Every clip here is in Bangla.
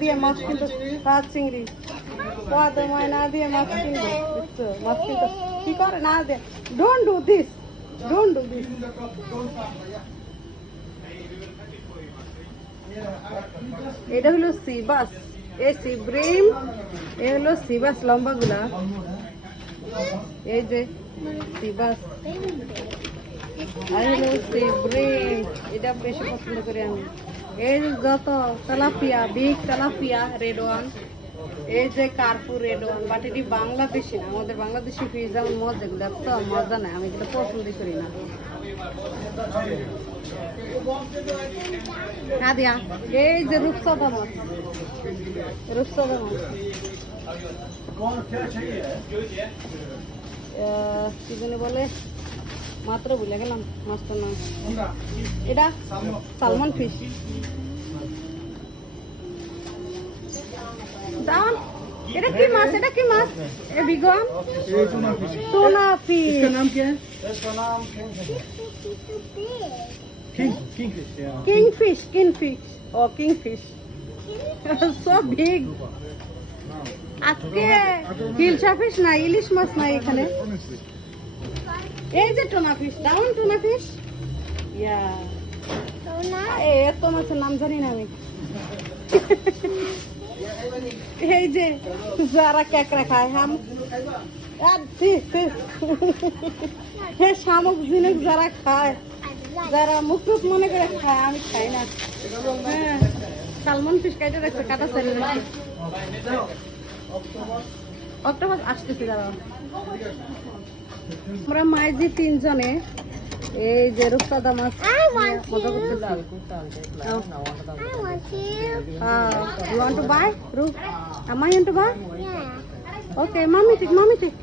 দিয়ে মাছ কিনতে রাত চিংড়ি? পোয়া দমায় না দিয়ে মাছ কিনবে দেখছ মাছ কিনতে কি করে? না they don't do this don't do this এটা হলো সিবাস, এই সিব্রিম এ হলো সিবাস লম্বাগুলা। এই যে সিবাস। আর হলো এটা বেশি পছন্দ করি আমি। এই যত tilapia, big tilapia red one এই যে কার্পুর রেড ওয়ান বাট এটি বাংলাদেশি না, আমাদের বাংলাদেশি ফিশ যেমন মজা, এগুলো এত মজা নাই, আমি এগুলো পছন্দই করি না। নাদিয়া এই যে রূপসাদা মাছ রূপসাদা মাছ কি জানি বলে? মাত্র ভুলে গেলাম মাছটার নাম এটা সালমন ফিশ দাম এটা কি মাছ এটা কি মাছ এ বিগন টোনা ফিশ नाम क्या है king king fish kingfish kingfish ও কিংফিশ সো বিগ আজকে হিলসা ফিশ না ইলিশ মাছ নাই এখানে এই যে tuna fish down tuna fish. Yeah. এত মাছের নাম জানি না আমি। এই যে যারা কেকড়া খায় হাম। হে শামুক জিনিস যারা খায় যারা মুখটুক মনে করে খায় আমি খাই না। হ্যাঁ সালমন ফিশ কাইটে রাখছে কাটা সারি অক্টোপাস আসতেছি দাঁড়াও। আমরা মাছ তিনজনে। এই যে রূপকাদা মাছ। ওকে মামি ঠিক মামি ঠিক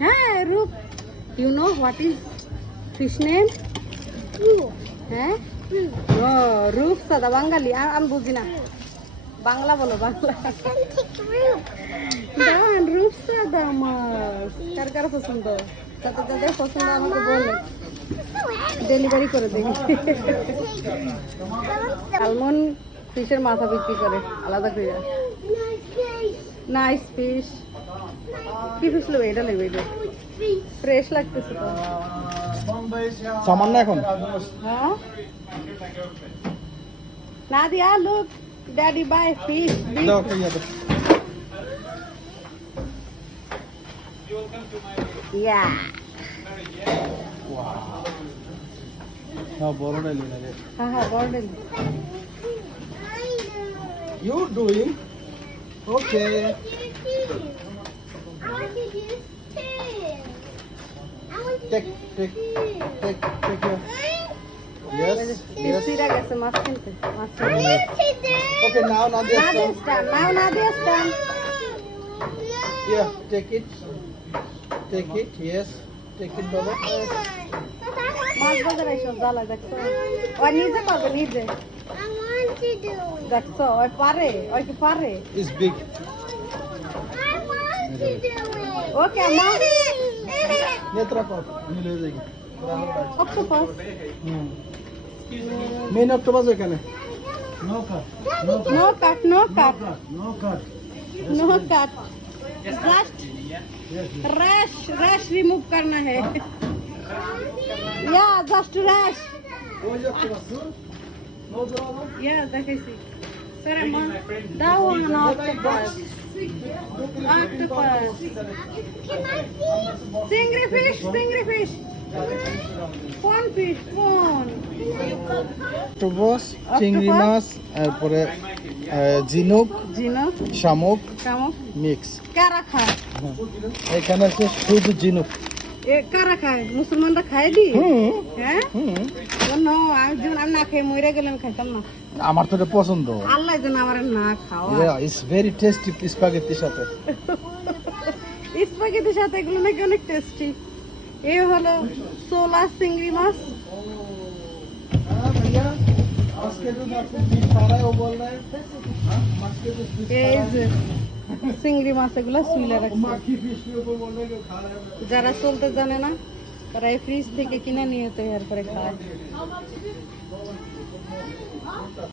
হ্যাঁ রূপ ইউ নো হোয়াট ইজ কৃষ্ণেন হ্যাঁ রূপ সাদা বাঙালি আর আমি বুঝি না। বাংলা বলো বাংলা। কার কার পছন্দ? যাতে যাদের পছন্দ আমাকে বলে। ডেলিভারি করে দিই। সালমন ফিশের মাথা বিক্রি করে আলাদা করে নাইস ফিশ কি ফিশ নেবে? এটা নেবে এটা। ফ্রেশ লাগতেছে তো। সামান্য এখন? হ্যাঁ? Nadia look daddy bye fish দাও Yeah. Wow. How bored are you? How bored are you? Doing? Okay. Take, take, take, take your. Yes. Yes. Okay, now now this uh, time. Now Nadia stand. Yeah, take it. Take it, yes. Take it, Baba. মাছ বাজার এইসব জ্বালা দেখছো ওই নিজে পাবে নিজে I want to do it. দেখছো ওই পারে ওই কি পারে It's big. I want to do it. ওকে মা Netra pop. মিলে যাবে। অক্টোপাস হুম। মেন অক্টোপাস এখানে। No cut. No cut. No cut no cut No cut. No cut just rash rash remove करना है या जस्ट रैश ওই যে octopus, হুম? No drama. या देखिए सर मां that one octopus octopus Can I see? stingray fish stingray fish কোন fish কোন অক্টোপাস, চিংড়ি মাছ, তারপরে ঝিনুক ঝিনুক শামুক শামুক মিক্স। কারা খায় এখানে আছে শুধু ঝিনুক। এ কারা খায় মুসলমানরা খায় দি? হ্যাঁ? নো আমি যখন আমি না খেয়ে মরে গেলে আমি খাইতাম না। আমার তো পছন্দ। আল্লাহ যেন আমার না খাওয়া ইটস ভেরি টেস্টি স্পাগেটির সাথে। স্পাগেটির সাথে এগুলো নাকি অনেক টেস্টি এ হলো সোলা চিংড়ি মাছ। চিংড়ি মাছ এগুলো শুইলে রাখছে। যারা চলতে জানে না, তারা ফ্রিজ থেকে কিনে নিয়ে তো এরপরে খায়।